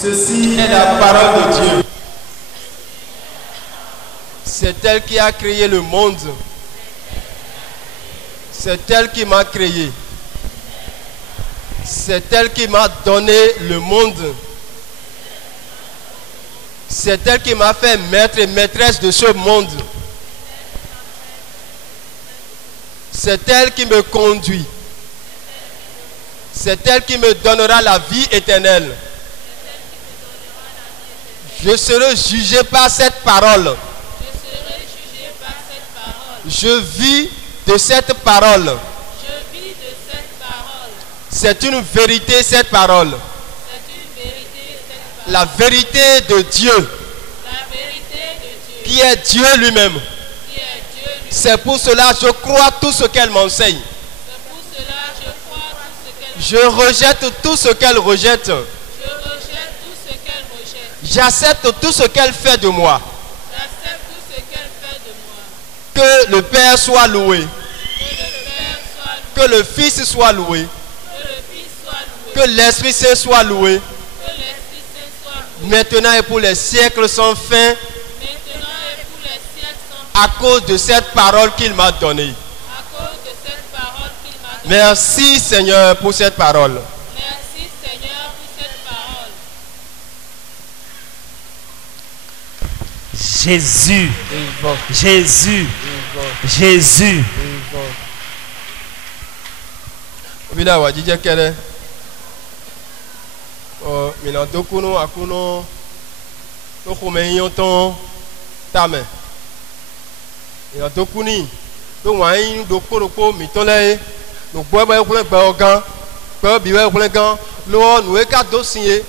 Ceci est la parole de Dieu. C'est elle qui a créé le monde. C'est elle qui m'a créé. C'est elle qui m'a donné le monde. C'est elle qui m'a fait maître et maîtresse de ce monde. C'est elle qui me conduit. C'est elle qui me donnera la vie éternelle. Je serai jugé par cette parole. Je vis de cette parole. C'est une vérité, cette parole. La vérité de Dieu. Qui est Dieu lui-même. C'est pour cela que je crois tout ce qu'elle m'enseigne. Je rejette tout ce qu'elle rejette. J'accepte tout ce qu'elle fait de moi. Que le Père soit loué. Que le Fils soit loué. Que l'Esprit Saint soit loué. Maintenant et pour les siècles sans fin. À cause de cette parole qu'il m'a donnée. Merci Seigneur pour cette parole. Jésus, Jésus, Jésus. Bila wajije kere. Oh, mina dokuno akuno. No kome yonton tame. Mina dokuni. Do wain dokoro mitole. No boba ekule gba ogan. Gba biwe ekule gan. Lo nu eka dossier.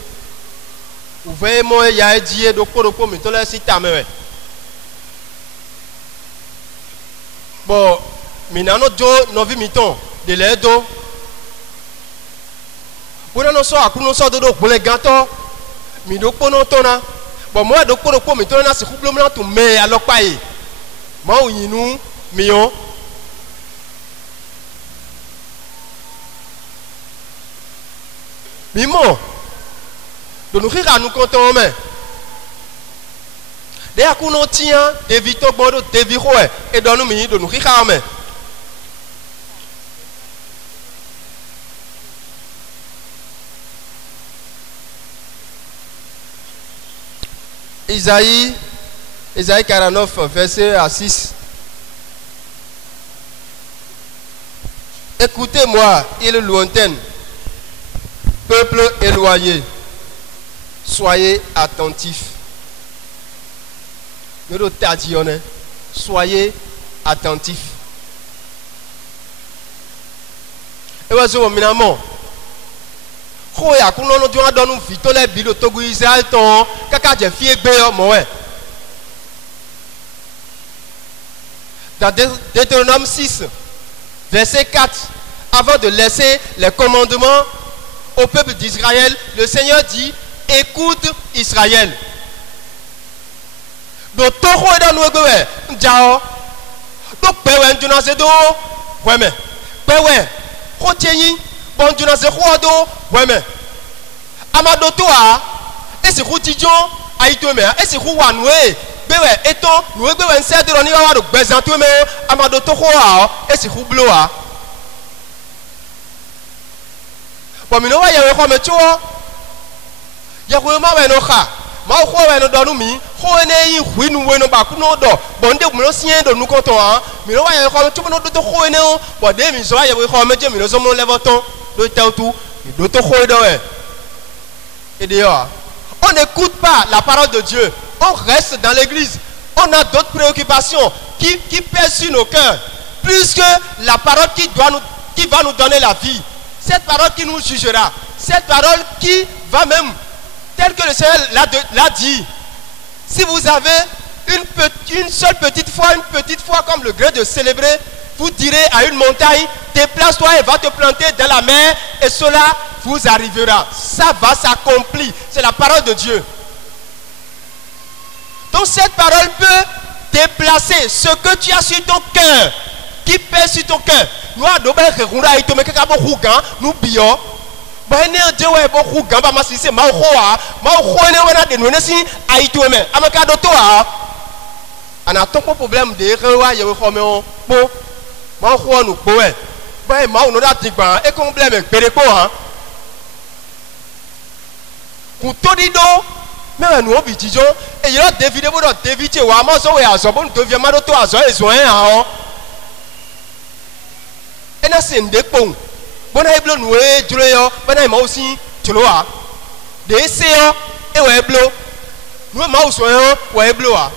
Ouvrez moi ya edie dokoro mitole si tame. Bon, mina no jo novi miton de ledo. Pour nous so akuno so dodo kule ganto mi do pono tona bon moi do koro mi tona si kublo na to me alopa yi ma oyinu mi yo mi mo do nous rira nous content mais de akuno tien de vito bodo de viro et do nous mi do nous rira mais Isaïe 49, verset à 6. Écoutez-moi, île lointaine, peuple éloigné, soyez attentifs. Soyez attentifs. Et voici au minamon. Dans Deutéronome 6, verset 4, avant de laisser les commandements au peuple d'Israël, le Seigneur dit: écoute Israël. Donc, bon Dieu n'a zéro do ouais amado toa et c'est routijon aitome et c'est rouanoué bewe eto nous bewe nse de roni wa do bezanto me amado to hoa et c'est roubloa bon mino wa yewe ko me cho ya ko ma we no kha ma ko we no do nu mi ko ne yin hwinu we no ba ku no do bon de mo sien do nu ko to an mino wa yewe ko me cho no do to ko ne o bon de mi so wa yewe ko me je mi no so mo levoton. On n'écoute pas la parole de Dieu. On reste dans l'église. On a d'autres préoccupations qui pèsent sur nos cœurs. Plus que la parole qui va nous donner la vie. Cette parole qui nous jugera. Cette parole qui va même, tel que le Seigneur l'a dit. Si vous avez une seule petite foi comme le gré de célébrer, vous direz à une montagne: déplace-toi et va te planter dans la mer, et cela vous arrivera. Ça va s'accomplir. C'est la parole de Dieu. Donc cette parole peut déplacer ce que tu as sur ton cœur, qui pèse sur ton cœur. Nous ba ne de we bo khu gamba masise ma ho a ma ho ne wana de no ne si aitu me amaka do to a ana ton problème de rewa ye ko me o po ma ho nu po e ba ma no da tigba e problème pere po ha ku to di do me nu obi jijo e yo David bo do David che wa ma so we aso bo to vi ma do to aso e so en ha o e na se nde pon bona eblo nu e juro yo bona ma o si juro a de se yo e wa eblo nu ma o so yo wa eblo a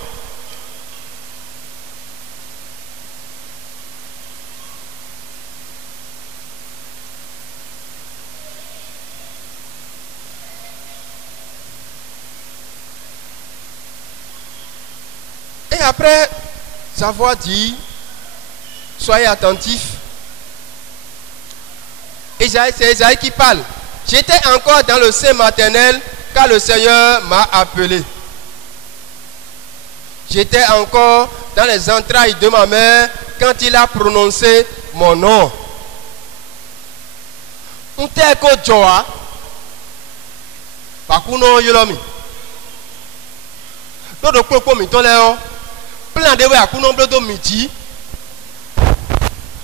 et après avoir dit soyez attentifs. C'est Isaïe qui parle. J'étais encore dans le sein maternel quand le Seigneur m'a appelé. J'étais encore dans les entrailles de ma mère quand il a prononcé mon nom. Unteko joa pakuno yolomi. Todo koko mi toleo. Plan de we akuno blodo miti.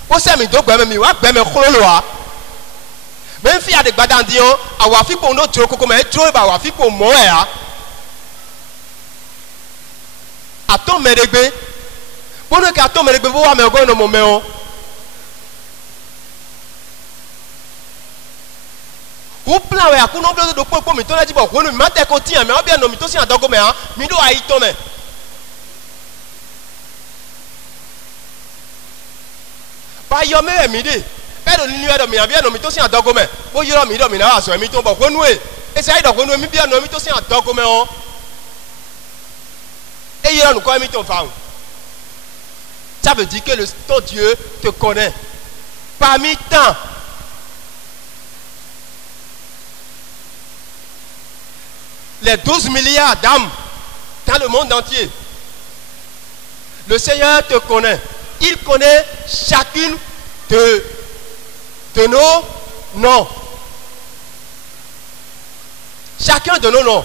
O se mi do gbe mi wa gbe me kholoa. Même si a des badandions, à wafi pour nous trop comme un trop ba wafi pour moi ya. A ton merebe. Pour nous qu'à ton merebe vous me go no moment. Ou plan we akuno blodo do popo mi to la di bo ko no mi mate ko ti me obia no mi to si adogo me ha mi do ayi to me. Ba yo me mi de. Pero ni nuero mi abia no mi to si adogo me. Bo yo mi do mi na aso mi to bo ko nu e. E sai do ko nu mi bia no mi to si adogo me o. Et yo nu ko mi to fa. Ça veut dire que ton Dieu te connaît. Parmi tant les 12 milliards d'âmes dans le monde entier. Le Seigneur te connaît. Il connaît chacune de nos noms. Chacun de nos noms.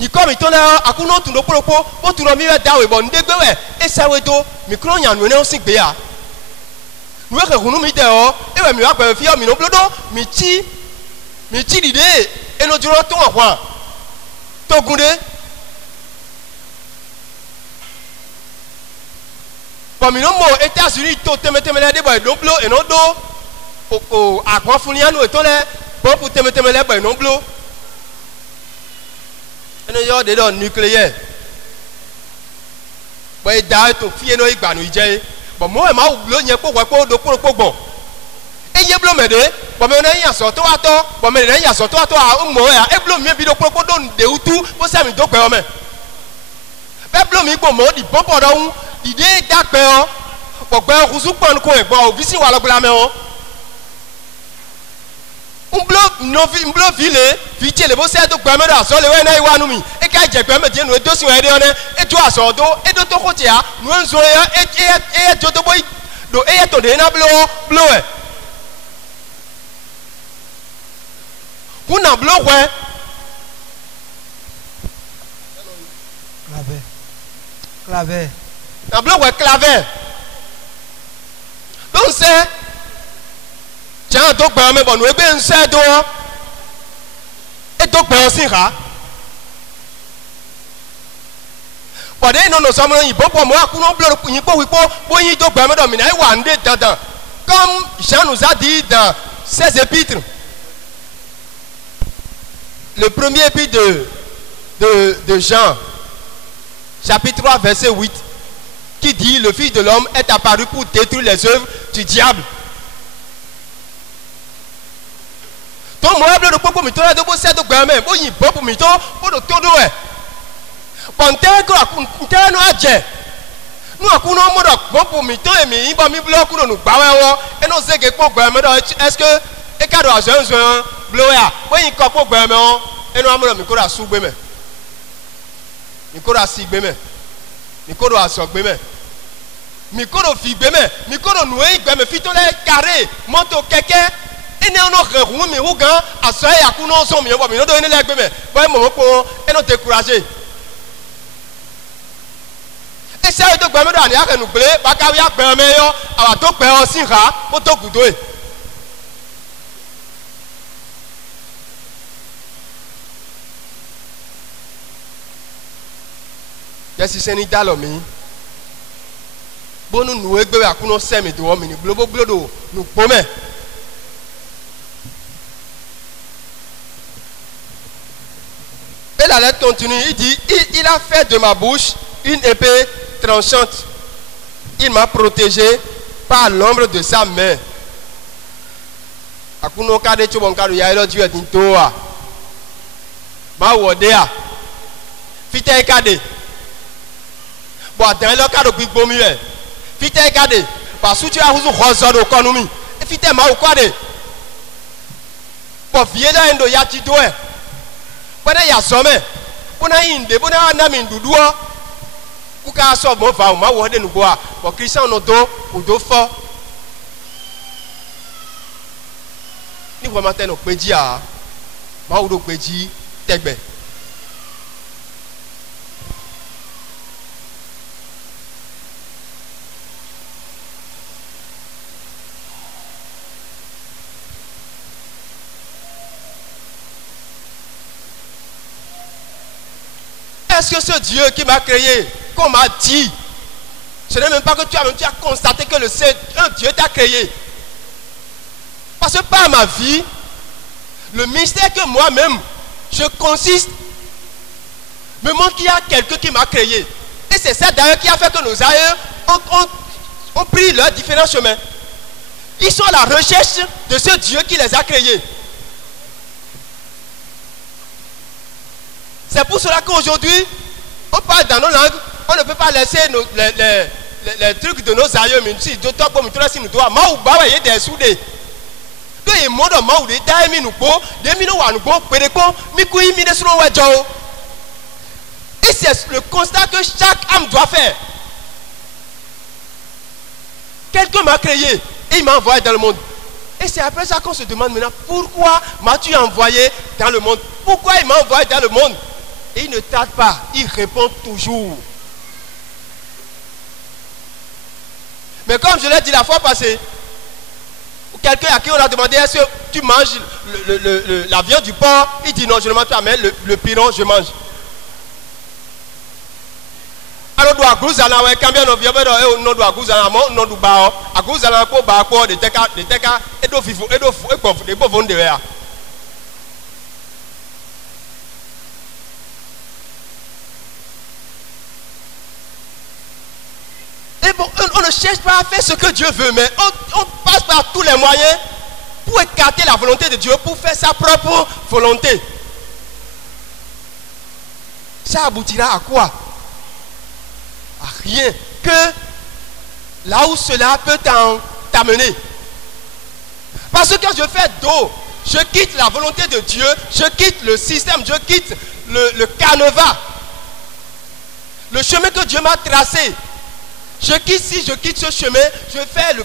Il comme il tourne à kuno tu no propo, o tu no mi da we bon degbe we, e sa we do, mi kro nya no ne o sin gbe ya. Nu e ke kunu mi de o, e we mi wa gbe fi o mi no blodo, mi ti dide, e no juro to wa. To gunde. Pour nous, les États-Unis, tout le monde est des boys non et non d'eau. Au à quoi fournir nous et tout les bon pour te mettre les boys non bleu. Et nous avons des dons nucléaires. Boy d'ailleurs tout fille nous y nous y bon moi ma bleu n'y a pas quoi de pour bon. Et y a bleu mais de bon mais on a y a sorti à toi bon mais on y a sorti à toi au moi et bleu mieux vidéo pour donner des ou tout pour ça me donc quoi mais. Ben bleu mi bon moi dit bon pendant l'idée d'accord pour que vous soyez pas encore bon visi wala pour la main un bloc ville vite le boss est donc même dans sol le na iwa numi et ka je même dire nous dossier et on et tu as sordo et de ton côté nous on so et de to boy do et to de na blow on a bloc ouais claver un bloc ouais claver donc c'est tiens donc ben mais bon nous ben c'est do et donc ben aussi ra bon dès non nous sommes là il bon pour moi qu'on bloc pour y pour bon y donc ben mais dans mina y wande dedans comme Jean nous a dit dans ses épîtres le premier épître de Jean chapitre 3 verset 8 qui dit le Fils de l'homme est apparu pour détruire les œuvres du diable. Donc moi je peux me tourner de beau c'est de gamin, bon il peut me tourner pour le tout doué. Bon tel que tel nous a dit, nous avons un mot bon pour me tourner mais il va me bloquer nous bawa et nous c'est que pour gamin est-ce que et quand on a un bloya, bon il coupe pour gamin et nous avons le micro à sous gamin. Micro à six gamin. Micro à sous gamin. Micro fibeme, micro noué, me fit les carré, monte au kéké. Et nous avons un peu à ce que nous sommes en train de faire. Nous avons nous décourager. Et c'est ce que nous avons fait. Nous avons fait. Et la lettre continue, il dit, il a fait de ma bouche une épée tranchante. Il m'a protégé par l'ombre de sa main. Akuno kade chobon kadu ya ilo Dieu tintoa. Ma wodea. Fite kade. Bo dan lo kadu gbigbo mi e. Fite kade. Ba suti ahuzu hozodo konumi. Fite ma ukade. Bo viela endo ya tidoe. Bona ya some. Bona inde, bona na minduduo. Kuka so mo fa ma wode nu boa. Bo Christian no do udo fo. Ni vraiment teno peji a ma udo peji tegbe. Est-ce que ce Dieu qui m'a créé, qu'on m'a dit, ce n'est même pas que tu as constaté que un Dieu t'a créé. Parce que par ma vie, le mystère que moi-même, je consiste, me montre qu'il y a quelqu'un qui m'a créé. Et c'est ça d'ailleurs qui a fait que nos aïeux ont pris leurs différents chemins. Ils sont à la recherche de ce Dieu qui les a créés. C'est pour cela qu'aujourd'hui, on parle dans nos langues, on ne peut pas laisser les trucs de nos aïeux, mais si d'autres comme toi, si nous doit, ma ou ba y des soudés. Que les mots de ma ou des daimi nous po, des mino wa nous po, pédéco, mi kui mi des sous wa jao. Et c'est le constat que chaque âme doit faire. Quelqu'un m'a créé et il m'a envoyé dans le monde. Et c'est après ça qu'on se demande maintenant, pourquoi m'as-tu envoyé dans le monde? Pourquoi il m'a envoyé dans le monde? Et il ne tarde pas, il répond toujours. Mais comme je l'ai dit la fois passée, quelqu'un à qui on a demandé, est-ce que tu manges la viande du porc? Il dit non, je ne mange pas, mais le piron, je mange. Alors, do aguzana we kambia no viebe do e no do aguzana mo no do ba o aguzana ko ba ko de teka edo fifu edo fu e de bo vonde we a. Et bon, on ne cherche pas à faire ce que Dieu veut, mais on passe par tous les moyens pour écarter la volonté de Dieu, pour faire sa propre volonté. Ça aboutira à quoi? À rien que là où cela peut t'amener. Parce que quand je fais dos, je quitte la volonté de Dieu, je quitte le système, je quitte le canevas, le chemin que Dieu m'a tracé. Je quitte ce chemin, je fais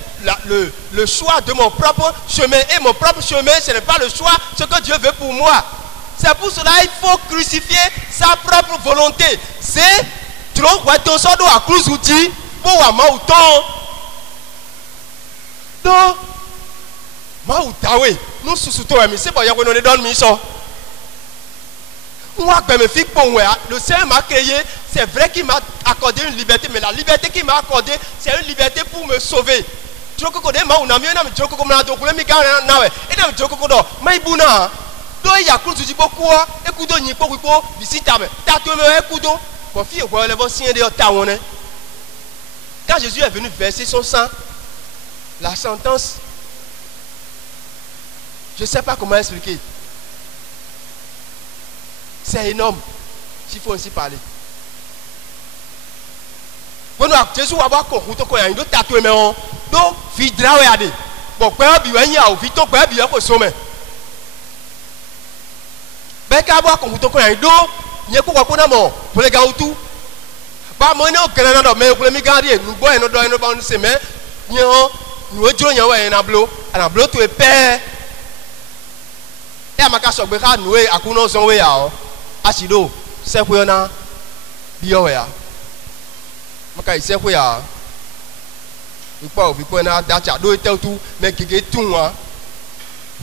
le choix de mon propre chemin. Et mon propre chemin, ce n'est pas le choix, ce que Dieu veut pour moi. C'est pour cela qu'il faut crucifier sa propre volonté. C'est trop ouais ton sodo à cruz outil pour wa mauton. Donc mautawe nous sous-sous-to mais c'est pas y a qu'on donne mission. Moi ben me fique pour moi le Seigneur m'a créé, c'est vrai qu'il m'a accordé une liberté, mais la liberté qu'il m'a accordée, c'est une liberté pour me sauver. Tu vois que ma una mieux na me joko comme na do ko mi ga na we et na me joko ko do mai buna do ya cruz outil beaucoup e kudo nyi po ko visita me ta to me e kudo. Mon fils, quand Jésus est venu verser son sang, la sentence, je ne sais pas comment expliquer. C'est énorme, s'il faut ainsi parler. Bon, Jésus va voir qu'on a un tatoué, mais on doit vidra ou yade. Bon, quoi, bien, ou vite, quoi, bien, pour sommet. Ben, qu'à voir qu'on a un dos. Il y a quoi pour les gars tout. Pas moi, non, mais pour les migrants, nous bois et nous doyons nous semer. Nous ejons un ablo, un ablo tu es père. Et à ma casse, nous à Kuno Zonwea, Asido, c'est pour un bioya. Maka c'est pour ya. Nous pas au Vipona Dacha, d'où est tout, mais qui est tout.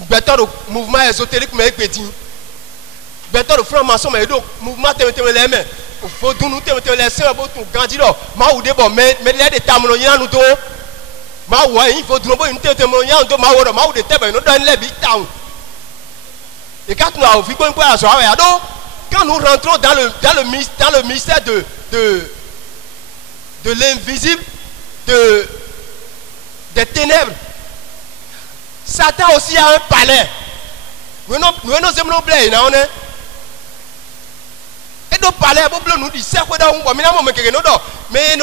Better le mouvement ésotérique, mais petit. Better le franc-maçon, mais donc, mouvement les mains. Il faut que nous te laisser un peu tout candidat. Ma ou des bons, mais les déterminants, il y a nous deux. Ma ou il faut que nous te témoignons de ma ou des têtes, nous donne les big town. Et quand nous avons vu qu'on peut asseoir, quand nous rentrons dans le mystère de l'invisible, des ténèbres, Satan aussi a un palais. Nous aimons blé, on est. Et nos palais, nous disons, c'est quoi dans mais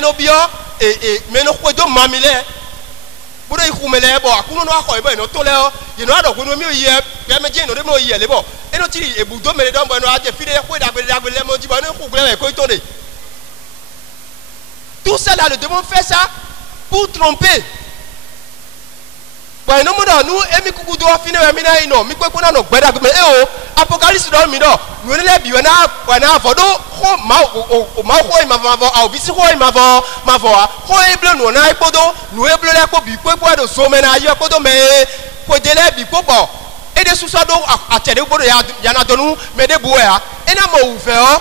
nos bio et mais nos quoi de mamile. Pour les coumélés, bon, à nous avons quoi, nous tolérons, il nous a donc nous mieux hier, permettez nous de nous y aller, bon. Et nous tirons, et vous donnez les dons, nous avons filé quoi d'abord, les dit, nous couvrons, quoi tourner. Tout ça là, le démon fait ça pour tromper. Nous, et coucou doit finir à mina ino, mi quoi qu'on a nos bêta mais apocalypse dans le mido, nous les biona, on a vodo, ma visi ma voix, bleu, nous on a podo, nous est bleu la cobi, quoi de sommet à yokodo, mais quoi de la bico, et des sous-sado à télé, il y en a de nous, mais des bouées, et n'a pas ouvert,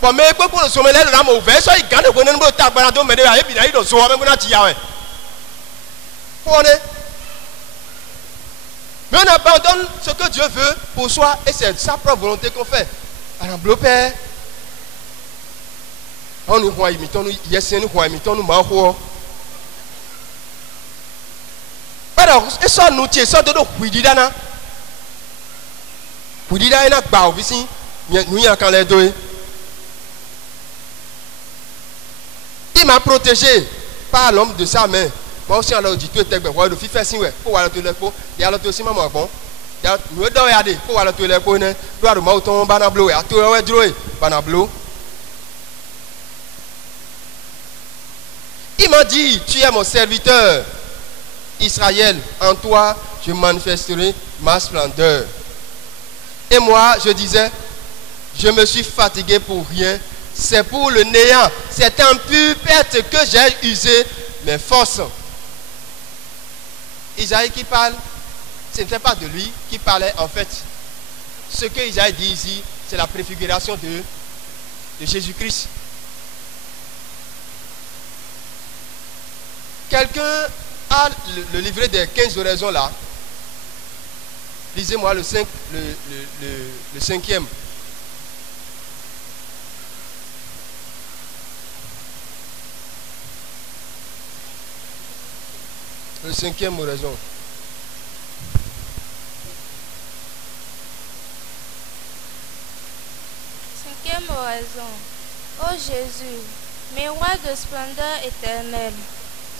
pour me quoi pour le sommet là, n'a pas ouvert, soit il gagne le bon nombre de tabac, mais il y a bien eu dans son même on a tiré. Mais on abandonne ce que Dieu veut pour soi et c'est sa propre volonté qu'on fait. Alors, le Père, on nous voit imitant, nous imitant, nous marrons. Alors, et ça nous tient, ça de nous, oui, didana. Oui, didana, il y a un bar ici, nous y a quand les deux. Il m'a protégé par l'homme de sa main. Moi aussi, alors, je dis, tu es le fils fait signe, pour aller te le pot, et alors, tu es aussi, maman, bon. Nous devons regarder, pour aller te le pot, nous devons mouton, banablo, et à tout le droit, banablo. Il m'a dit, tu es mon serviteur, Israël, en toi, je manifesterai ma splendeur. Et moi, je disais, je me suis fatigué pour rien, c'est pour le néant, c'est en pure perte que j'ai usé mes forces. Isaïe qui parle, ce n'était pas de lui qui parlait en fait. Ce que Isaïe dit ici, c'est la préfiguration de Jésus-Christ. Quelqu'un a le livret des 15 oraisons là. Lisez-moi le 5e. Le 5e oraison. Cinquième oraison. Ô Jésus, miroir de splendeur éternelle,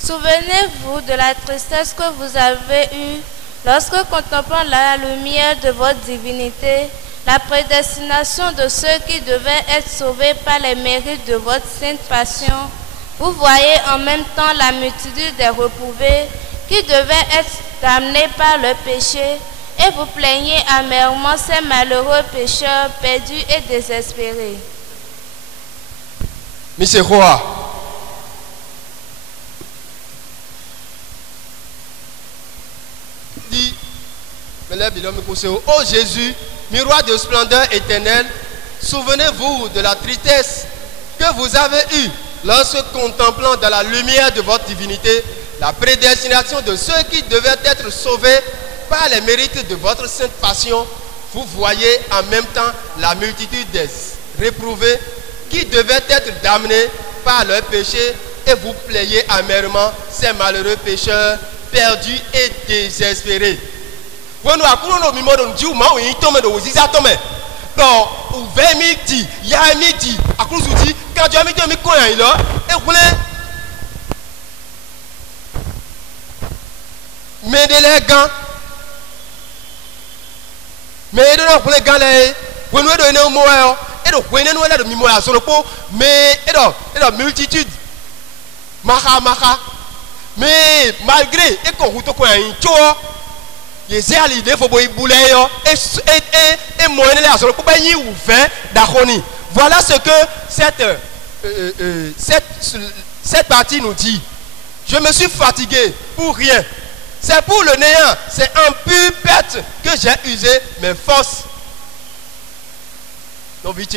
souvenez-vous de la tristesse que vous avez eue lorsque, contemplant la lumière de votre divinité, la prédestination de ceux qui devaient être sauvés par les mérites de votre sainte passion, vous voyez en même temps la multitude des reprouvés qui devaient être damnés par le péché, et vous plaignez amèrement ces malheureux pécheurs perdus et désespérés. Monsieur Roi, dit, ô Jésus, miroir de splendeur éternelle, souvenez-vous de la tristesse que vous avez eue lorsque, contemplant dans la lumière de votre divinité la prédestination de ceux qui devaient être sauvés par les mérites de votre sainte passion, vous voyez en même temps la multitude des réprouvés qui devaient être damnés par leurs péchés, et vous plaignez amèrement ces malheureux pécheurs perdus et désespérés. Quand tu as mis deux micros, mais les gants, mais les gants, vous nous donnez au mot, et donc ouais nous là de mimo ya solopo mais et donc multitude maha mais malgré et qu'on route ko un cho yesi ali de fo boy boule yo et moyen là solopo ba yi ouvert d'aroni. Voilà ce que cette partie nous dit. Je me suis fatigué pour rien. C'est pour le néant. C'est en pure perte que j'ai usé mes forces. Non, vite.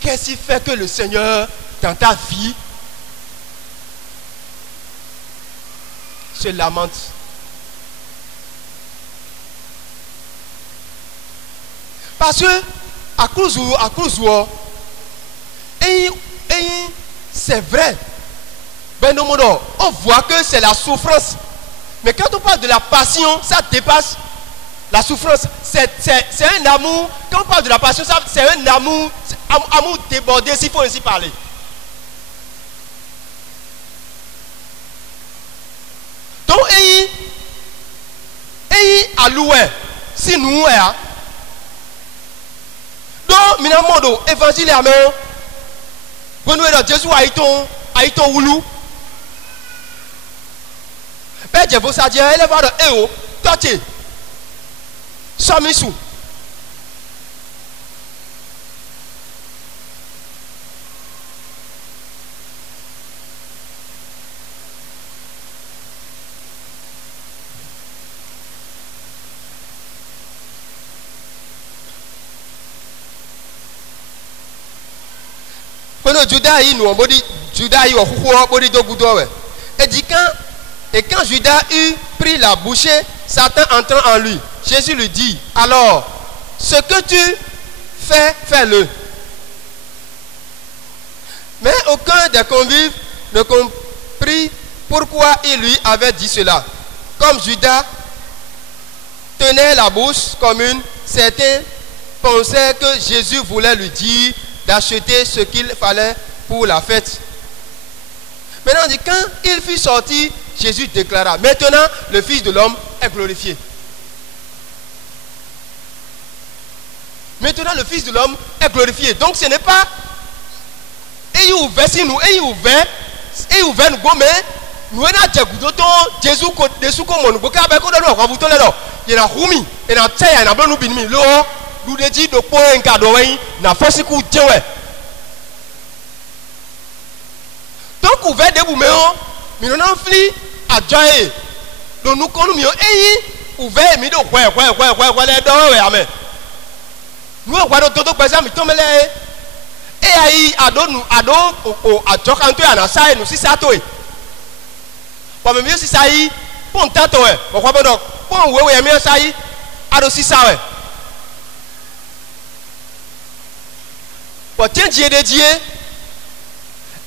Qu'est-ce qui fait que le Seigneur, dans ta vie, se lamente? Parce que, à cause et c'est vrai. Ben non, on voit que c'est la souffrance. Mais quand on parle de la passion, ça dépasse la souffrance. C'est un amour. Quand on parle de la passion, c'est un amour débordé, s'il faut ainsi parler. Donc, à louer, si nous, donc, minamodo, évangile à main. Bonne nouvelle, Jésus a été oulu. Père Dieu, vous savez, elle va de EO, Tati, Samisu. Judas et quand Judas eut pris la bouchée, Satan entrant en lui, Jésus lui dit, alors, ce que tu fais, fais-le. Mais aucun des convives ne comprit pourquoi il lui avait dit cela. Comme Judas tenait la bouche commune, certains pensaient que Jésus voulait lui dire d'acheter ce qu'il fallait pour la fête. Maintenant, on dit, quand il fut sorti, Jésus déclara, maintenant le Fils de l'homme est glorifié. Maintenant le Fils de l'homme est glorifié. Donc ce n'est pas et ouvert si nous et ouvert nous gomme nous na djegudoto Jésus ko desu ko mon go ka ba ko do ko vuto le do ye na humi e na taya na blonu binimi lo du de ji do po enka do wen na fosi ku jewe. Donc ouvert de boumeo mi non fli ajaye do nu ko nu mi o eyi ouvert mi do kwa le do we amen. Nous avons tout le temps, nous et aïe adonu ado o ajokanto ya na sai no sisa to e kwa me si sai pon tato e kwa kwa bodo pon wewe ya me sai ado sisa we po tienje de die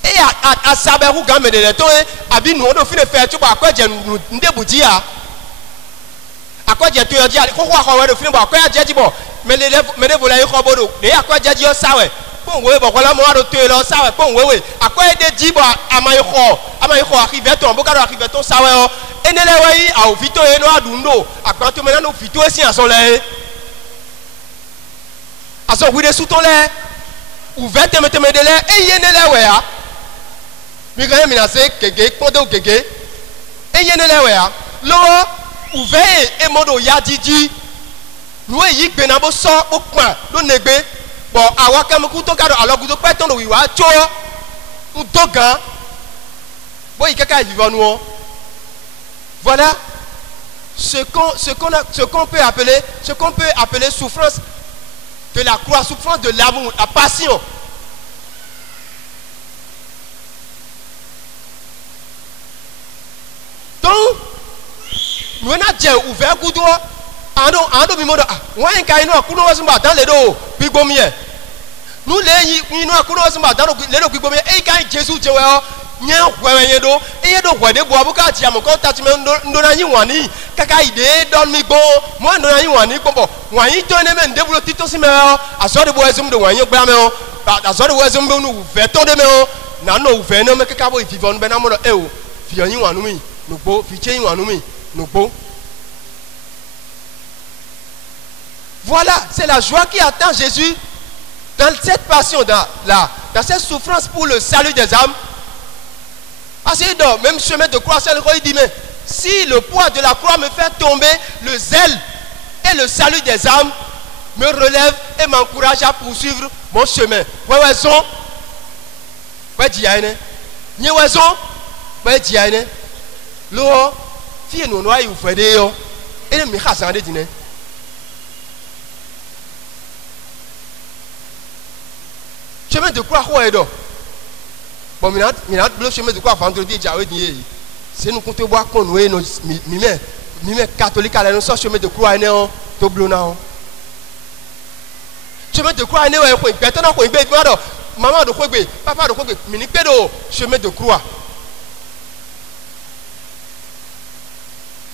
e a sabe hu ga me de to e abi nu odo fi ne fe tu ba kwaje ndebuji a akwaje to yo ji ko kwa we do fi ne ba kwaje ji bo me le vola yi ko bodo de akwaje ji o sawe pon wewe bokola mo ado to lo sawe pon wewe akwaje de ji bo amayi ko arrive ton bo ka do arrive ton sawe o enele we yi a o fito e no adundo akwato me na no fito esi aso le aso wi de suto le ouverte me de le e yenele we a mi kan mi na se keke podo keke e yenele we a lo ouvert e modo ya jiji nous yi gbe na bo so bo pan lo negbe bon awa kam ku to gado alogu to pe ton do wiwa cho un dogan bo yi kaka vivant nous. Voilà ce qu'on peut appeler souffrance de la croix, souffrance de l'amour, la passion. Donc nous na je ouvert kudo ando mi modo wan kai no akuno wasumba dan le do gbigbomiye nu le yi no akuno wasumba dan le do gbigbomiye e kai Jesus jewe o nye hwewe yen do e do hwede bo abuka ti am ko tati me ndo na yin wani kaka ide don mi gbo mo ndo na yin wani gbo wan yi to ne me ndebulo tito si me o asori bo ezum do wan yi gba me o asori bo ezum do nu ve to de me o na no ve no me kaka bo vivon be na mo e o fi yin wanu mi no gbo fi che yin wanu mi no gbo. Voilà, c'est la joie qui attend Jésus dans cette passion, dans cette souffrance pour le salut des âmes. Parce que dans le même chemin de croix, il dit, mais si le poids de la croix me fait tomber, le zèle et le salut des âmes me relève et m'encourage à poursuivre mon chemin. Ouais, son. Ouais, diane. Ni ouais, son. Ouais, diane. L'eau, fille, nous, nous, vous faites des yo. Et le mira, ça en est dîner. Chemin de croix, où est-ce? Bon, le chemin de croix, vendredi, c'est nous comptons voir qu'on est nos catholiques à la notion chemin de croix, on est blona. Chemin de croix, on est maman de quoi, papa de quoi, chemin de croix.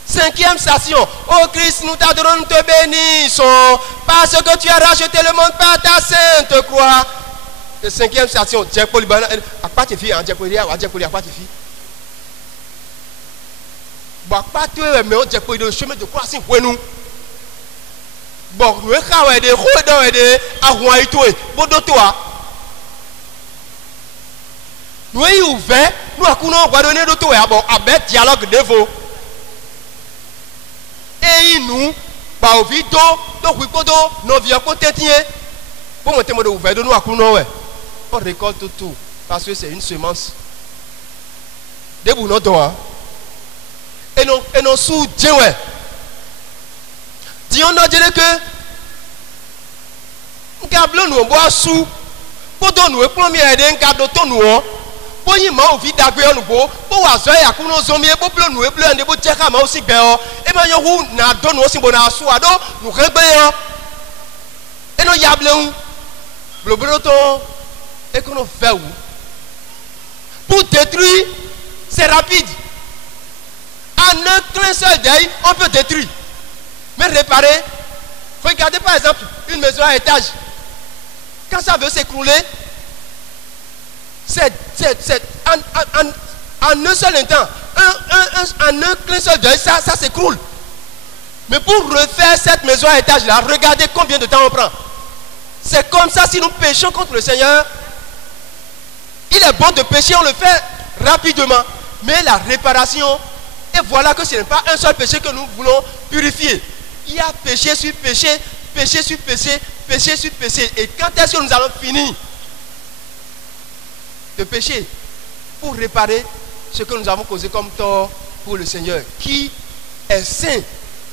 5e station. Oh Christ, nous t'adorons, nous te bénissons, parce que tu as racheté le monde par ta sainte croix. 5e station, Jack Polibana, à part tes filles, Jack Polia, à Jack Polia, à part tes filles. Bon, pas tout, mais on Jack Polia, le chemin de croix, c'est pour nous. Bon, nous avons des roues dans des arroyoués, bon, toi. Nous avons ouvert, nous avons donné de toi, bon, avec dialogue de vous. Et nous, bah, au vito, donc, oui, nous viens côté pour monter mon ouvert, nous avons on récolte tout parce que c'est une semence. Des boulons d'or. Et non sous Dieu. Disons que nous avons nous bois sous pour nous premier aider un cadeau de nous. Pour y m'a envie d'agir nous pour avoir ya kuno zombie pour nous et bleu pour dire à moi aussi bien. Et ben yo na donne aussi bon à soi donc nous rébellons. Et nous yablons le breton. Et qu'on fait où? Pour détruire, c'est rapide. En un clin seul d'œil, on peut détruire. Mais réparer, regardez par exemple une maison à étage. Quand ça veut s'écrouler, c'est en un seul instant, en un clin seul d'œil, ça s'écroule. Mais pour refaire cette maison à étage là, regardez combien de temps on prend. C'est comme ça si nous péchons contre le Seigneur. Il est bon de pécher, on le fait rapidement. Mais la réparation, et voilà que ce n'est pas un seul péché que nous voulons purifier. Il y a péché sur péché, péché sur péché, péché sur péché. Et quand est-ce que nous allons finir de pécher pour réparer ce que nous avons causé comme tort pour le Seigneur, qui est saint,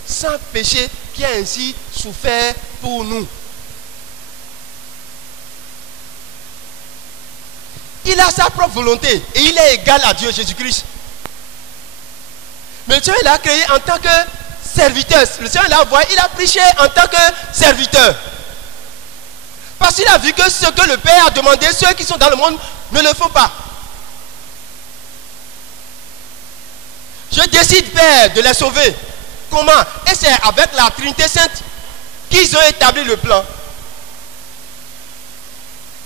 sans péché, qui a ainsi souffert pour nous. Il a sa propre volonté et il est égal à Dieu Jésus-Christ. Mais le Seigneur l'a créé en tant que serviteur. Le Seigneur l'a envoyé, il a prêché en tant que serviteur. Parce qu'il a vu que ce que le Père a demandé, ceux qui sont dans le monde ne le font pas. Je décide, Père, de les sauver. Comment? Et c'est avec la Trinité Sainte qu'ils ont établi le plan.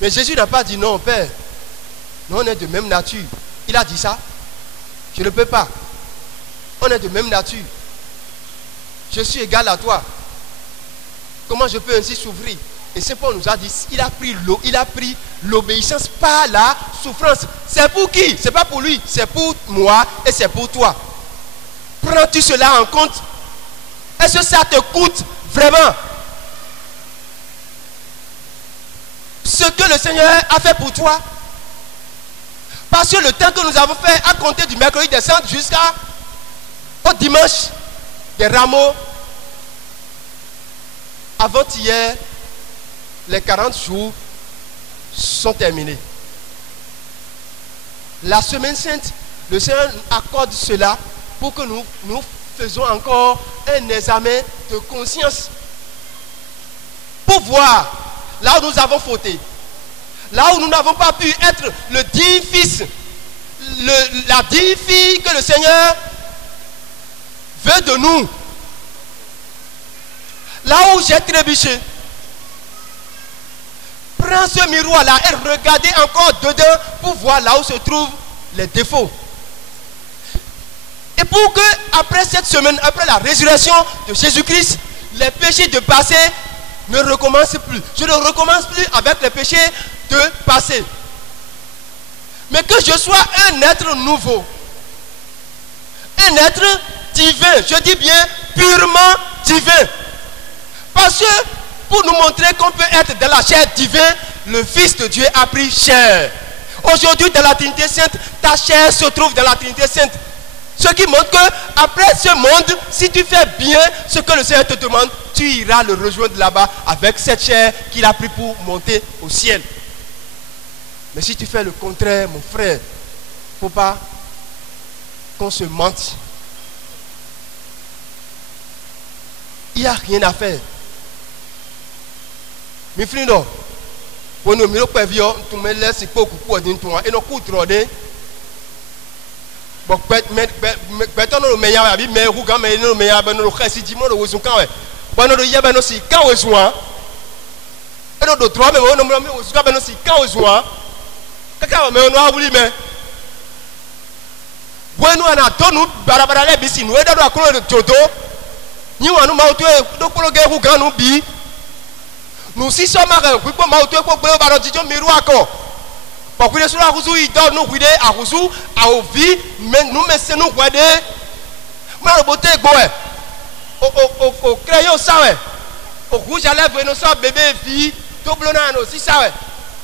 Mais Jésus n'a pas dit non, Père. Nous, on est de même nature. Il a dit ça. Je ne peux pas. On est de même nature. Je suis égal à toi. Comment je peux ainsi souffrir? Et Saint Paul nous a dit, il a pris l'obéissance par la souffrance. C'est pour qui? C'est pas pour lui. C'est pour moi et c'est pour toi. Prends-tu cela en compte? Est-ce que ça te coûte vraiment? Ce que le Seigneur a fait pour toi? Parce que le temps que nous avons fait à compter du mercredi des Cendres jusqu'au dimanche des rameaux, avant-hier, les 40 jours sont terminés. La semaine sainte, le Seigneur accorde cela pour que nous faisons encore un examen de conscience. Pour voir là où nous avons fauté. Là où nous n'avons pas pu être le digne fils, la digne fille que le Seigneur veut de nous. Là où j'ai trébuché. Prends ce miroir-là et regardez encore dedans pour voir là où se trouvent les défauts. Et pour que, après cette semaine, après la résurrection de Jésus-Christ, les péchés de passé ne recommence plus. Je ne recommence plus avec les péchés de passé. Mais que je sois un être nouveau. Un être divin. Je dis bien purement divin. Parce que pour nous montrer qu'on peut être dans la chair divine, le Fils de Dieu a pris chair. Aujourd'hui, dans la Trinité Sainte, ta chair se trouve dans la Trinité Sainte. Ce qui montre qu'après ce monde, si tu fais bien ce que le Seigneur te demande, tu iras le rejoindre là-bas avec cette chair qu'il a pris pour monter au ciel. Mais si tu fais le contraire, mon frère, il ne faut pas qu'on se mente. Il n'y a rien à faire. Mes frères, pour nous, nous pouvons laisser beaucoup de temps et nous coûtons des. Bon, maintenant nous meilleurs avis, mais vous quand même nous meilleurs, nous restons du monde au Zoukan. Bon, nous y avons aussi quand au Zouan. Et nous d'autres, mais nous nous aussi quand au Zouan. Quand mais on a voulu mais. Bon, nous on a tout nous barabara les bisi nous et dans la couleur de Toto. Nous on nous mauté donc pour le gars ou quand nous bi. Nous si sommes marins, puis pour mauté pour le baron du miroir encore. Pour que les gens ils donnent nous cuider à Rousou, à Ovi, mais nous mettons nous guider. Mais le beauté au crayon ça ouais. Au rouge à lèvres nous sommes bébé fille, tout blona aussi ça ouais.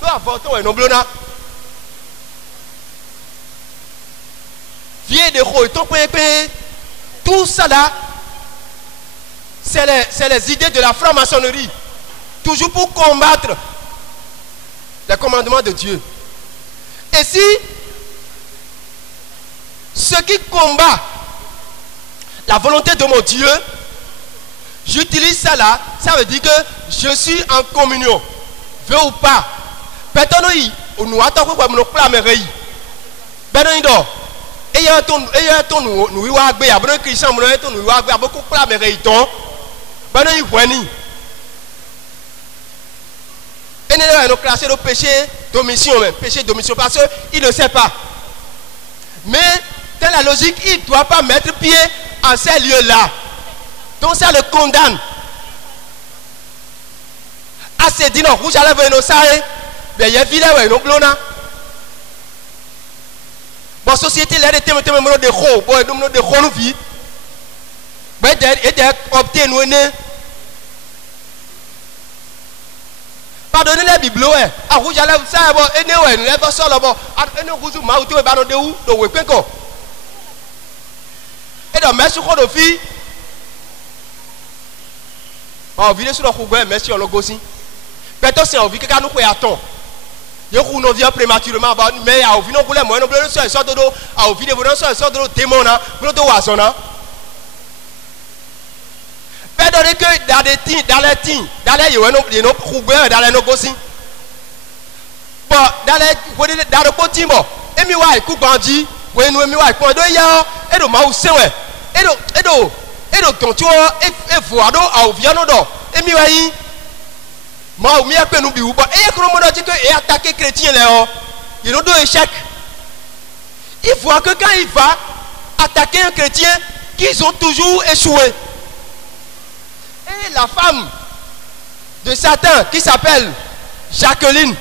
Nous avons nos blona. Vieux de rôle, tout ça là, c'est les idées de la franc-maçonnerie. Toujours pour combattre les commandements de Dieu. Et si ce qui combat la volonté de mon Dieu, j'utilise ça là, ça veut dire que je suis en communion. Veux ou pas. Maintenant, nous attendons que nous clamerons. Maintenant, et il y a ton nous y a beaucoup Christian, nous y a beaucoup clamerons. Maintenant, il voit ni. Et nous avons classé le péché d'omission, péché d'omission, parce qu'il ne sait pas. Mais, dans la logique, il ne doit pas mettre pied en ces lieux-là. Donc ça le condamne. À ces dîners, rouge à lèvres, il y a filet, non blona. Bon, société, là, des témoins de gros, bon, de gros, nous vivons. Mais, il y a opté, nous, pardonnez les bibelots, à rouge à lèvres, ça, bon, et nous, lèvres sur le bord, et nous, rouge, maoutou, et baron de où, de Wepeko. Et donc, merci pour nos filles. On vient sur le rouge, merci on le gossi. Peut-être c'est on vit que nous pouvons attendre. Nous nous vient prématurément, mais à ouvrir nos boulets, moi, nous voulons sur un sort de dos, à ouvrir nos sur un sort de dos, démon, nous devons avoir. Pardonnez que dans les teams, dans les rouges, dans les nogossi. Bon, dans le petit mot, et mi wa écoute bandit, oui, nous, mi wa écoute, et nous, maoussé, ouais, et nous, tontu, et voado, à ouvrir nos dos, et mi wa y. Moi, je suis nous biou. Et quand on dit que attaquer les chrétiens, ils ont deux échecs. Il voit que quand il va attaquer un chrétien, qu'ils ont toujours échoué. Et la femme de Satan, qui s'appelle Jacqueline,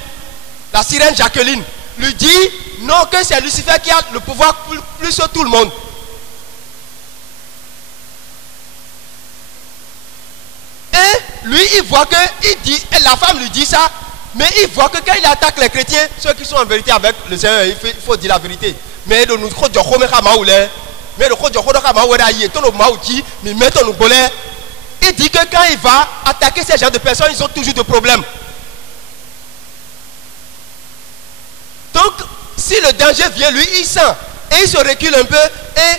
la sirène Jacqueline, lui dit non, que c'est Lucifer qui a le pouvoir plus sur tout le monde. Et lui, il voit que, il dit, et la femme lui dit ça, mais il voit que quand il attaque les chrétiens, ceux qui sont en vérité avec le Seigneur, il faut dire la vérité. Mais nous, il dit que quand il va attaquer ces gens de personnes, ils ont toujours des problèmes. Donc, si le danger vient, lui, il sent, et il se recule un peu, et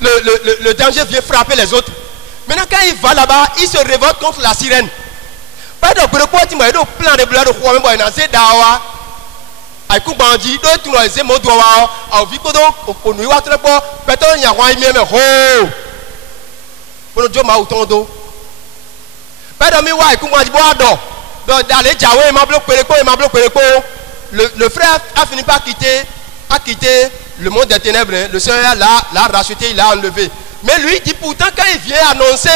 le danger vient frapper les autres. Maintenant, quand il va là-bas, il se révolte contre la sirène. Pas de quoi tu m'as dit, plein de blancs de quoi, mais dans ces dawa, avec un bandit, d'autres nous ont dit, doigt, à Vicodo, au New York, peut-être il y a un même, oh, pour le Dieu m'a autant d'eau. Pas de miwa, avec un bandit, dans les Jaoué, il m'a bloqué, le frère a fini par quitter le monde des ténèbres. Le Seigneur l'a racheté, il l'a enlevé. Mais lui dit pourtant quand il vient annoncer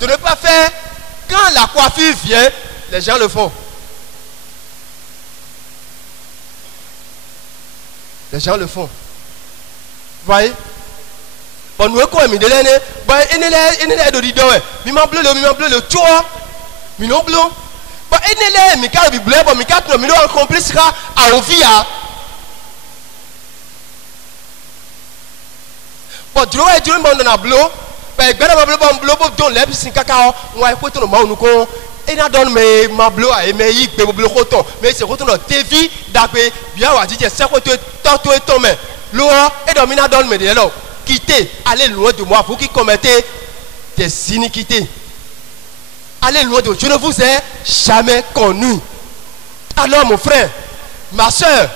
de ne pas faire, quand la coiffure vient, les gens le font. Les gens le font. Vous voyez? Bon, nous quoi, mais de l'année, bon, il est de rideau, mais mon bleu, tu vois, mais non bleu. Bon, il est mais quand il bleu, bon, mais quand nous en complice sera à Ovia. Bon, tu vois, tu vois, on a bleu, ben, ben, on bleu, don l'herbe, c'est cacao, on va écouter le mot, nous con. Et n'a donne mais ma bleu a aimé y be bleu coton mais c'est coton de vie d'après bien va dire c'est quoi tu es tombé l'eau et donc n'a donne mais de là quittez allez loin de moi vous qui commettez des iniquités allez loin de moi je ne vous ai jamais connu. Alors mon frère ma soeur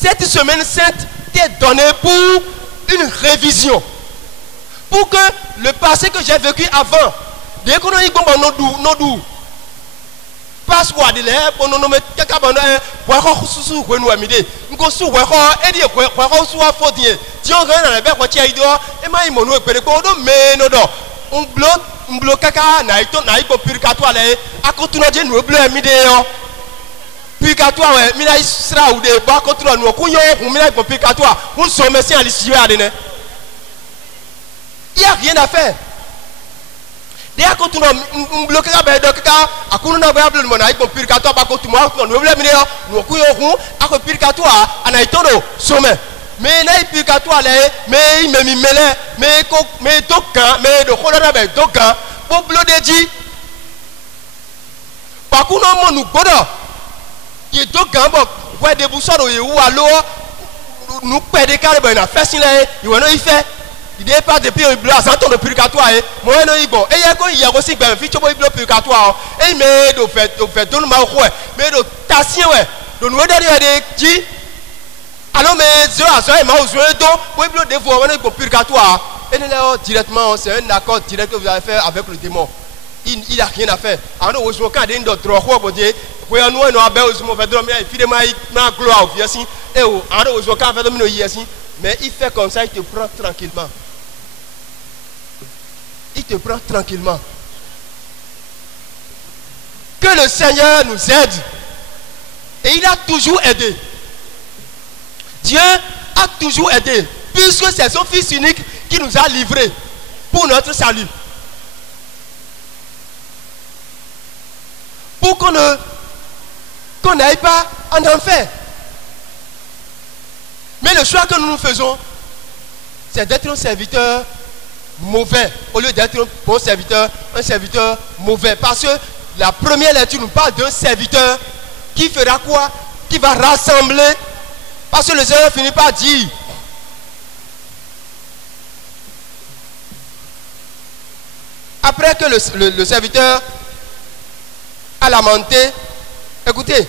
cette semaine sainte t'est donnée pour une révision pour que le passé que j'ai vécu avant dès qu'on a eu nos doux passe quoi de l'air pour nous nommer quelqu'un pour sous nous amider nous sous et dire quoi soit faut dire si on gagne avec quoi tu as ido et moi il m'en pere quoi mais non on bloque caca na ito purgatoire là à continuer de nous bleu amider purgatoire ouais mina sera ou de ba continuer nous kunyo mina purgatoire on sommet si à l'issue à donner il y a rien à faire. Dès qu'on tourne un bloc à bord de caca, à quoi on a besoin de mon aïe pour purgatoire, par contre, moi, nous voulons venir, nous couillons, à quoi purgatoire, à naïtono, sommet. Mais naï purgatoire, mais il me mêle, mais d'aucun, mais de quoi on a besoin d'aucun, pour bloquer dit. Par contre, nous podons, il y a d'aucun, ouais, des boussons, ou à l'eau, nous perdons des carrés, ben, on a fait si là, il fait. Il n'est pas depuis un blanc, ça tombe de purgatoire. Moi, il bon. Et il y a aussi un fichier de purgatoire. Et il met de fait tout le mal. Mais de tasser, ouais. De nous aider qui. Alors, mais 0 à 0, il m'a besoin de pour il dévoiler le purgatoire. Et là, directement, c'est un accord direct que vous avez fait avec le démon. Il n'a rien à faire. Alors, nous avons un autre droit pour dire. Oui, nous avons fait dormir. Finalement, il m'a gloire. Et nous avons fait dormir ici. Mais il fait comme ça, il te prend tranquillement. Il te prend tranquillement. Que le Seigneur nous aide. Et il a toujours aidé. Dieu a toujours aidé. Puisque c'est son Fils unique qui nous a livrés pour notre salut. Pour qu'on n'aille pas en enfer. Mais le choix que nous faisons, c'est d'être un serviteur mauvais au lieu d'être un bon serviteur, un serviteur mauvais. Parce que la première lecture nous parle d'un serviteur qui fera quoi? Qui va rassembler. Parce que le Seigneur finit par dire, après que le serviteur a lamenté, écoutez,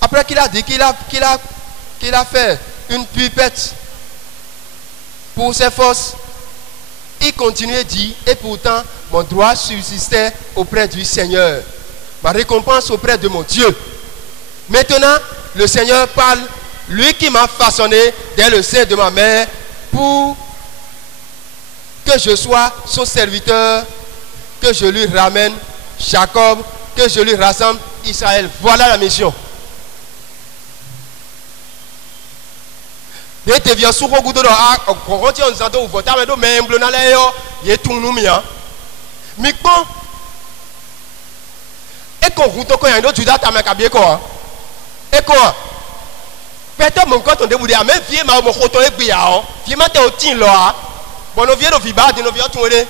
après qu'il a dit qu'il a fait une pipette pour ses forces, il continuait à dire, et pourtant mon droit subsistait auprès du Seigneur, ma récompense auprès de mon Dieu. Maintenant, le Seigneur parle, lui qui m'a façonné dès le sein de ma mère pour que je sois son serviteur, que je lui ramène Jacob, que je lui rassemble Israël. Voilà la mission. Et tu viens sur le goût de quand tu es en vote, mais il est tout nous mien. Mais quand et qu'on route quand il y a un autre judas à ma cabine quoi. Et quoi? Peut-être mon compte on déboulé à même vieux ma mon coton et bien. Vieux ma t'es au tin là. Bon nous viens de vibar, de nous viens tourner.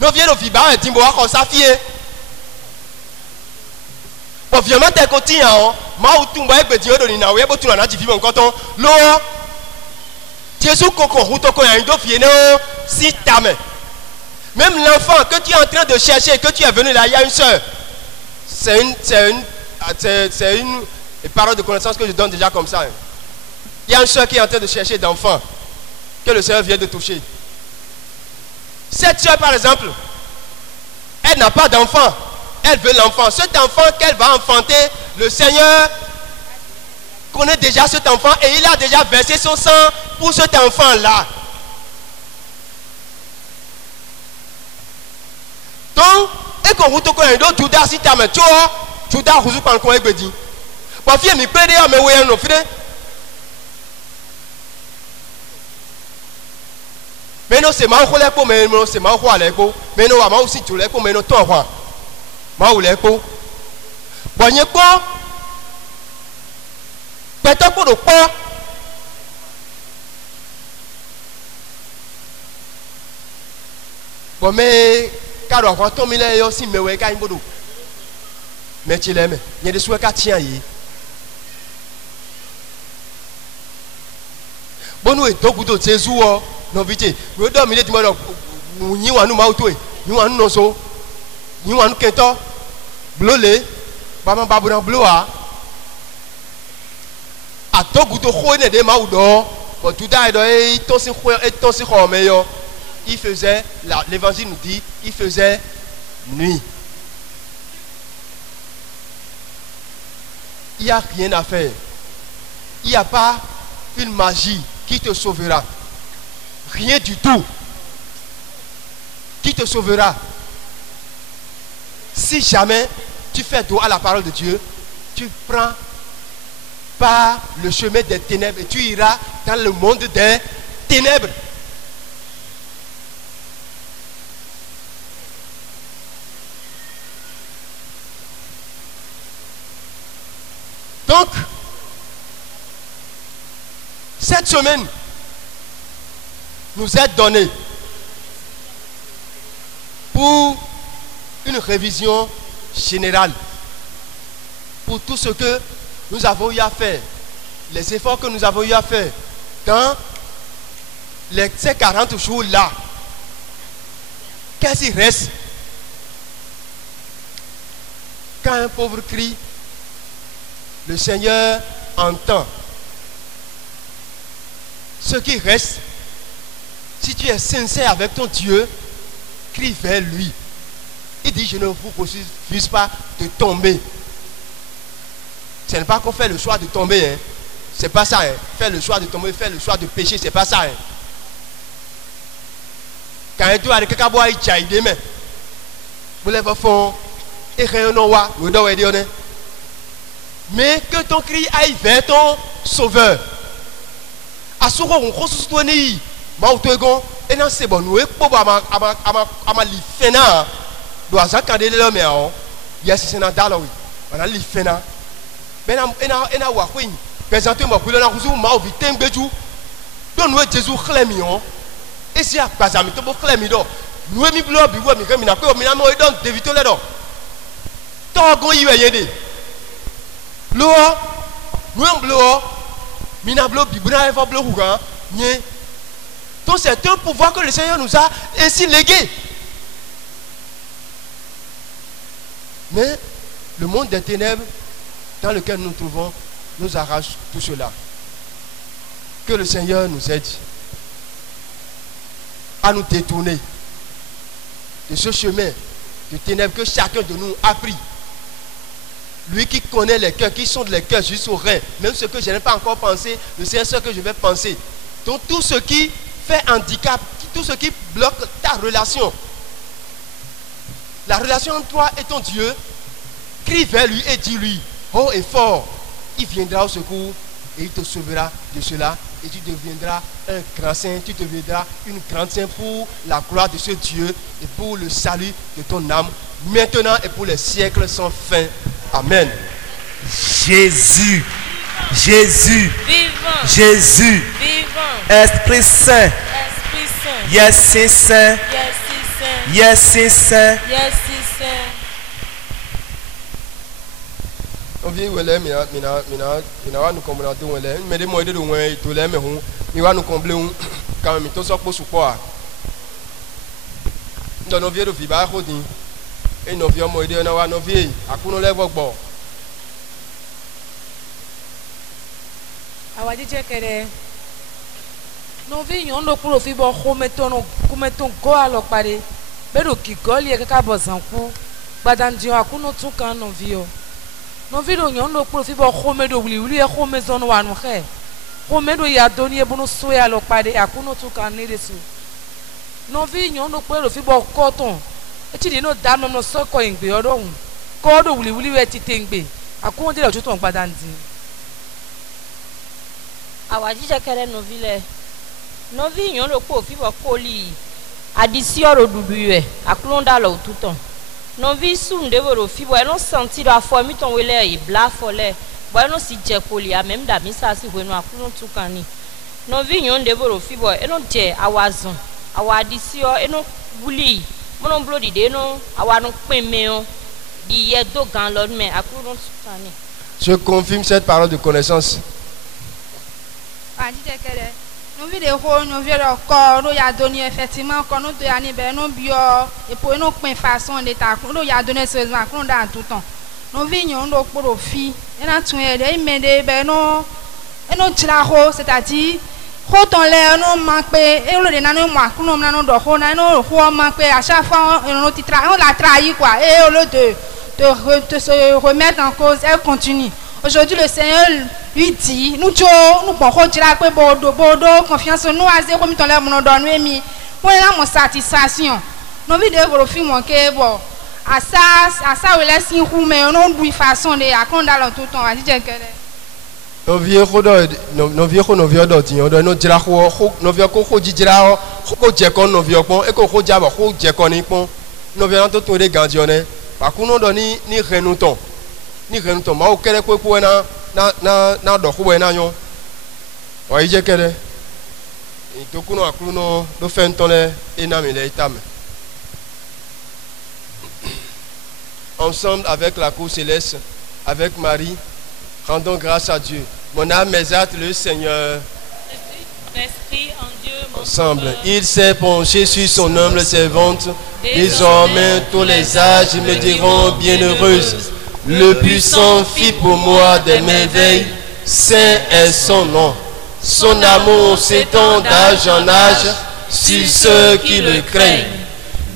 Nous viens de vibar et timbo comme ça fille. Bon vieux ma t'es au tin ma ou tout moi et Dieu de l'ina ouais bon tout là tu vis mon coton l'eau. Jésus coco route quand il y a un autre vieux si ta main. Même l'enfant que tu es en train de chercher, que tu es venu là, il y a une soeur. C'est une parole de connaissance que je donne déjà comme ça. Il y a une soeur qui est en train de chercher d'enfants que le Seigneur vient de toucher. Cette soeur, par exemple, elle n'a pas d'enfant. Elle veut l'enfant. Cet enfant qu'elle va enfanter, le Seigneur connaît déjà cet enfant et il a déjà versé son sang pour cet enfant-là. Donc, et qu'on vous toque un autre Judas si t'as mis tu vois, Judas vous pas encore égbedi. Bon, fille, mi pédé, mais oui, non, fille. Mais non, c'est ma pour mais non, c'est ma à l'écho. Mais non, ma aussi tu l'écho, mais non, toi, quoi. Ma ou l'écho. Bon, y a quoi? Peut-être pour le quoi? Bon, mais quand on va tomber là, aussi, mais ouais, quand il boudou. Mais tu l'aimes, il y a des souhaits qu'à tiens. Bon, nous, et donc, vous êtes Jésus, non, vite. Nous, dormons, il est dit, nous, nous, mautoué, nous, nous, non, so, nous, nous, kento, blolé, maman, babouran, bloa. À tout goût de roi, des maudons, pour tout d'ailleurs, et ton si meilleur. Il faisait, l'évangile nous dit, il faisait nuit. Il n'y a rien à faire. Il n'y a pas une magie qui te sauvera. Rien du tout. Qui te sauvera. Si jamais tu fais dos à la parole de Dieu, tu prends par le chemin des ténèbres et tu iras dans le monde des ténèbres. Donc, cette semaine nous est donnée pour une révision générale pour tout ce que nous avons eu à faire, les efforts que nous avons eu à faire dans ces 40 jours-là. Qu'est-ce qui reste? Quand un pauvre crie, le Seigneur entend. Ce qui reste, si tu es sincère avec ton Dieu, crie vers lui. Il dit, je ne vous refuse pas de tomber. Ce n'est pas qu'on fait le choix de tomber. Hein. Ce n'est pas ça. Hein. Faire le choix de tomber, faire le choix de pécher, ce n'est pas ça. Hein. Quand tu as quelqu'un qui a été demain, vous l'avez fait, et rien ne va, vous devez dire. Mais que ton cri aille vers ton sauveur. À ce moment où on se soutient, et non c'est bon, nous sommes à li fena, nous avons regardé le méo, il y a c'est dans la oui, on a li fena. Mais on a wakui, présentement pour le narouzu, ma ovi tembeju, donc nous Jésus clémion, et si à pas ami, tu peux clémido, nous mi blob, nous mi commeina, comme mina moi donc d'éviter les dons. Togo y est yédé. L'eau, nous en bleu, mina bleu, bibuna eva bleu rouga, nie. Donc c'est un pouvoir que le Seigneur nous a ainsi légué. Mais le monde des ténèbres dans lequel nous nous trouvons nous arrache tout cela. Que le Seigneur nous aide à nous détourner de ce chemin de ténèbres que chacun de nous a pris. Lui qui connaît les cœurs, qui sonde les cœurs jusqu'au rein, même ce que je n'ai pas encore pensé, le Seigneur ce que je vais penser. Donc tout ce qui fait handicap, tout ce qui bloque ta relation, la relation entre toi et ton Dieu, crie vers lui et dis-lui, haut et fort, il viendra au secours et il te sauvera de cela et tu deviendras un grand saint, tu deviendras une grande sainte pour la gloire de ce Dieu et pour le salut de ton âme, maintenant et pour les siècles sans fin. Amen. Jésus, Jésus, Vivant. Jésus, Vivant. Esprit Saint, Esprit Saint. yes, c'est Saint, Yes, c'est Saint. yes, c'est Saint. Yes, c'est Saint. On vient où elle est, mais nous comprenons tout elle est. Mais des moyens de loin, tout l'aime, mais on nous comble quand même, tout ça pour support. Dans nos vieux de vie, bah, et nos vieux moyens de nos vieux, à quoi nous lève au bord. Awadi chekere. No vi yon no kulo fi bo kumeton go alopare. Bedo ki goli e kaka bozanku. Badandio akuno tukan no vi yo. No vi do yon no kulo fi bo khomedo wuli e khomezon wanu khe. Khomedo ya doni e bunu soya alopare akuno tukan ne desu. No vi yon no kulo fi bo koton. eti de no da no so ko ingbe Ọlọ́run ko do wuli we ti tengbe akun de ojo to n padà ndin awa jije kere no vile no vi yan lo po fi bo koli adisi oro dudu ye aklonda lo tuton no vi sun de boro fi bo no senti do afo mi ton wele e bla fole bo no si je koli a même da mi sa si we no aklon tukan ni no vi yan de boro fi bo e no je awazun awa adisi o e no buli mo no bloody de no awa no pin me o di ye do gan lo me aklon tukan ni. Je confirme cette parole de connaissance. Nous vidéo nous verrons encore nous y a donné effectivement quand nous doit ni ben nous bio et pour nous point façon d'état nous y a donné sérieusement qu'on dans tout temps nous vignon nous profit et na tout et mais ben nous et nous tiraro c'est-à-dire quand on l'air nous manque et le de nous moi nous nous do na nous manque à chaque fois nous on la trahi quoi et au lieu de se remettre en cause elle continue. Aujourd'hui, le Seigneur lui dit, nous pouvons dire que Bordeaux, confiance en nous, à zéro, nous avons donné, mais nous avons une satisfaction. Nous vidéos, le film, que bon, à ça, on laisse une roue, mais on a une façon de accorder tout le temps. Nos vieux d'ordinaire, nos dira nos vieux qu'on dit dira, qu'on dit qu'on nos vieux qu'on et qu'on dit qu'on dit qu'on y qu'on, nos vieux tout les gardiens, par contre, nous donnons ni renouton. Ni renouton, ma au kele kwe kwe na do kwe na yon. Wa ije kele. Itokuno akluno do fentole enamile itame. Ensemble avec la cour céleste, avec Marie, rendons grâce à Dieu. Mon âme exalte le Seigneur. Esprit en Dieu, mon ensemble, sauveur. il s'est penché sur son humble servante. Désormais, tous les âges me diront bienheureuse. Le puissant fit pour moi des merveilles. Saint est son nom. Son amour s'étend d'âge en âge sur ceux qui le craignent.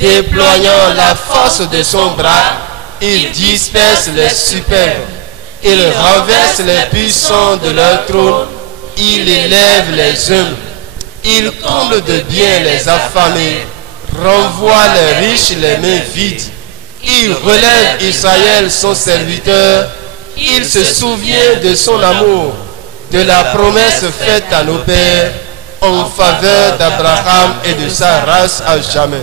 Déployant la force de son bras, il disperse les superbes. Il renverse les puissants de leur trône. Il élève les humbles. Il comble de bien les affamés. Renvoie les riches les mains vides. Il relève Israël son serviteur. Il se souvient de son amour, de la promesse faite à nos pères en faveur d'Abraham et de sa race à jamais.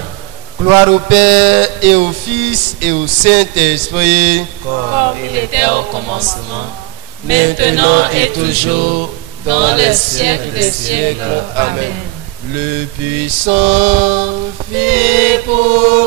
Gloire au Père et au Fils et au Saint-Esprit, Comme il était au commencement, maintenant et toujours, dans les siècles des siècles. Amen. Le puissant fit pour